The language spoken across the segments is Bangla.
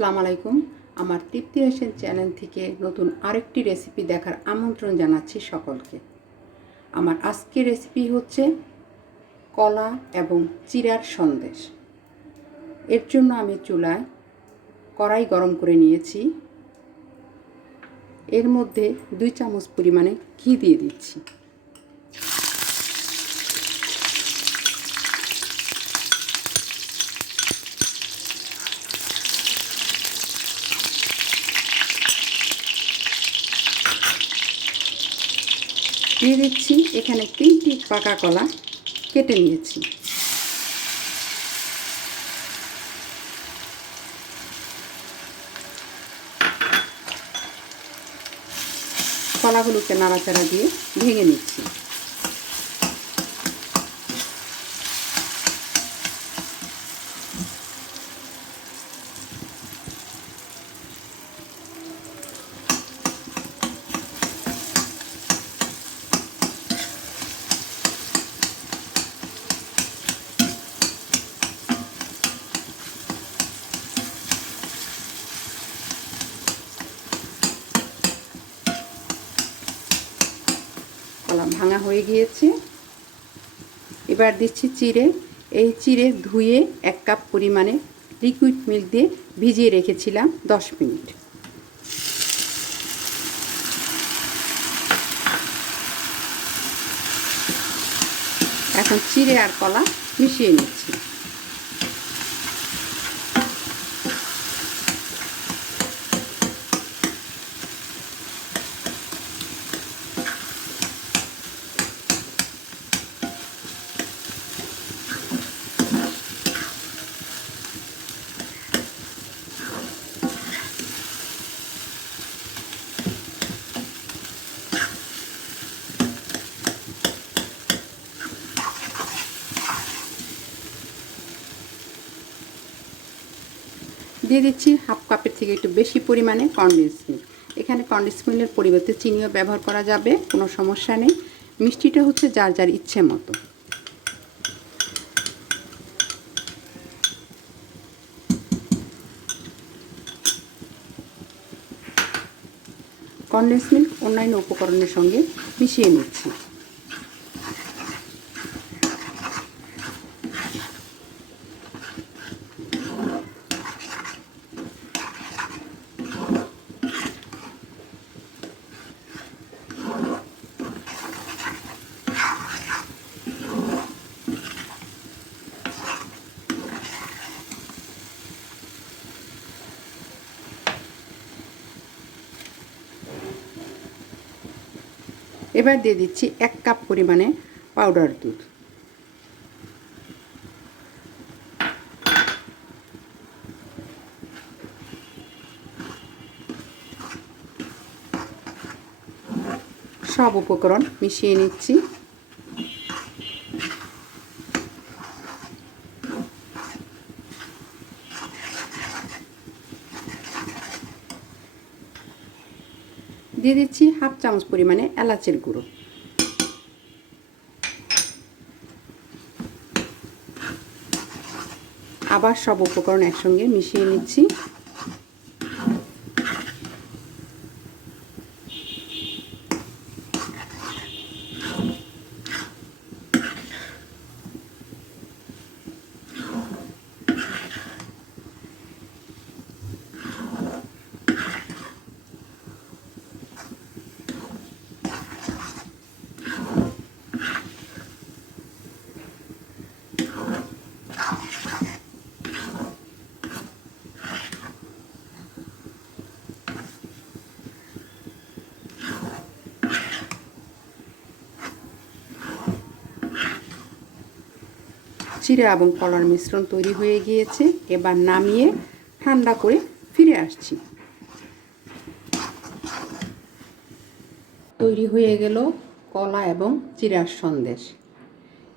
আসসালামু আলাইকুম। আমার তৃপ্তি হোসেন চ্যানেল থেকে নতুন আরেকটি রেসিপি দেখার আমন্ত্রণ জানাচ্ছি সকলকে। আমার আজকের রেসিপি হচ্ছে কলা এবং চিরার সন্দেশ। এর জন্য আমি চুলায় কড়াই গরম করে নিয়েছি। এর মধ্যে 2 চামচ পরিমাণে ঘি দিয়ে দিচ্ছি। দিয়ে দিচ্ছি এখানে 3টি পাকা কলা কেটে নিয়েছি। কলাগুলোকে নাড়াচাড়া দিয়ে ভেঙে নিচ্ছি। কলা ভাঙা হয়ে গিয়েছে। এবার দিচ্ছি চিড়ে। এই চিড়ে ধুয়ে 1 কাপ পরিমাণে লিকুইড মিল্ক দিয়ে ভিজিয়ে রেখেছিলাম 10 মিনিট। এখন চিড়ে আর কলা মিশিয়ে নিচ্ছি। দিয়ে দিচ্ছি হাফ কাপের থেকে একটু বেশি পরিমাণে কনডেন্স মিল্ক। এখানে কনডেন্স মিল্কের পরিবর্তে চিনিও ব্যবহার করা যাবে, কোনো সমস্যা নেই। মিষ্টিটা হচ্ছে যার যার ইচ্ছে মতো। কনডেন্স মিল্ক অন্যান্য উপকরণের সঙ্গে মিশিয়ে নিচ্ছি। এবার দিয়ে দিচ্ছি 1 কাপ পরিমাণে পাউডার দুধ। সব উপকরণ মিশিয়ে নিচ্ছি। দিয়ে দিচ্ছি হাফ চামচ পরিমাণে এলাচের গুঁড়ো। আবার সব উপকরণ একসঙ্গে মিশিয়ে নিচ্ছি। চিড়া এবং কলার মিশ্রণ তৈরি হয়ে গিয়েছে। এবার নামিয়ে ঠান্ডা করে ফিরে আসছি। তৈরি হয়ে গেল কলা এবং চিড়ার সন্দেশ।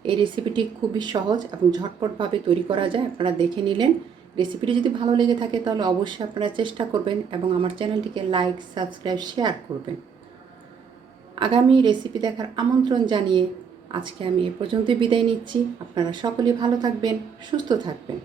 এই রেসিপিটি খুবই সহজ এবং ঝটপটভাবে তৈরি করা যায়। আপনারা দেখে নিলেন। রেসিপিটি যদি ভালো লেগে থাকে তাহলে অবশ্যই আপনারা চেষ্টা করবেন এবং আমার চ্যানেলটিকে লাইক, সাবস্ক্রাইব, শেয়ার করবেন। আগামী রেসিপি দেখার আমন্ত্রণ জানিয়ে আজকে আমি এ পর্যন্তই বিদায় নিচ্ছি। আপনারা সকলেই ভালো থাকবেন, সুস্থ থাকবেন।